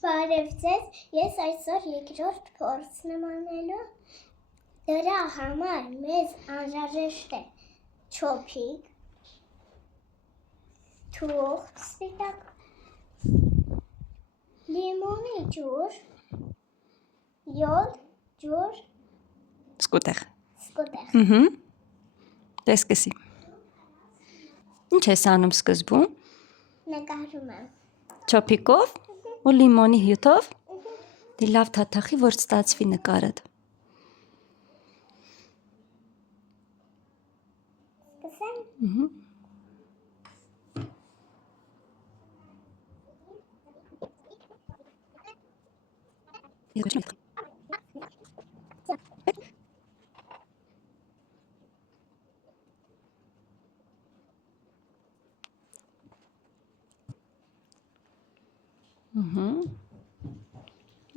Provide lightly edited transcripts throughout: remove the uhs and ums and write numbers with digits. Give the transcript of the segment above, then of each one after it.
Բարև ձեզ, ես այսօր երկրորդ փորձն եմ անելու, դրա համար մեզ անհրաժեշտ է չոփիկ, թուղթ սպիտակ, լիմոնի ջուր, յոդ, ջուր, Սկուտեղ։ սկուտեղ։ Տեսկսի։ Ինչ ես անում սկզբում։ Նկարում եմ։ Չոփիկով ու լիմոնի հյութով։ Դե լավ թաթախի, որ ստացվի նկարդ։ Սկսեմ։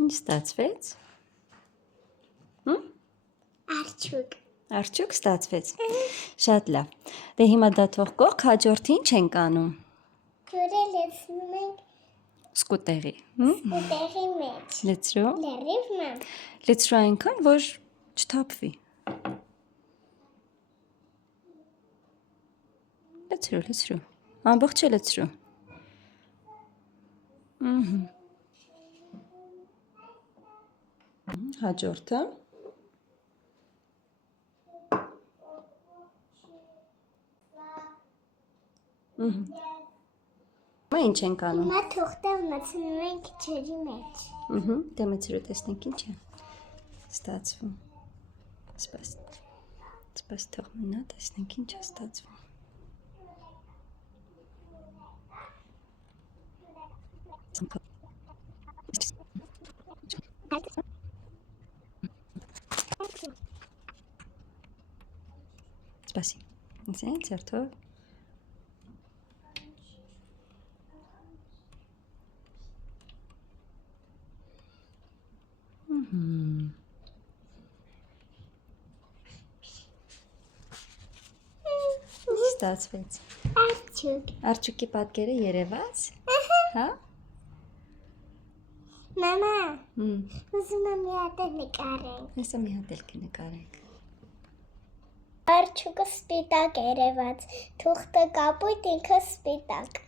Ինչ ստացվեց։ Արջուկ։ Արջուկ ստացվեց։ Շատ լավ։ Դե հիմա դա թող կողք, հաջորդը ինչ ենք անում։ Ջուրը լցնում ենք Սկուտեղի։ սկուտեղի մեջ։ Լցրու։ Լրիվ մամ։ Լցրու այնքան, որ չթափվի։ Լցրու։ Ամբողջը լցրու։ Հաջորդը։ Հիմա ինչ ենք անում։ Հիմա թուղթը մտցնում ենք ջրի մեջ։ Դե մցրու տեսնենք ինչ է ստացվում։ Սպաս թող մնա, տեսնենք ինչ է ստացվում։ Սպասի։ Ինձ երթով։ Ստացվեց։ Արջուկ։ Արջուկի պատկերը երևաց։ Հա։ Մամա, ուզում եմ մի հատ նկարենք։ Հեսա մի հատ էլ կնկարենք։ Արջուկը սպիտակ երևաց, թուղթը կապույտ, ինքը սպիտակ։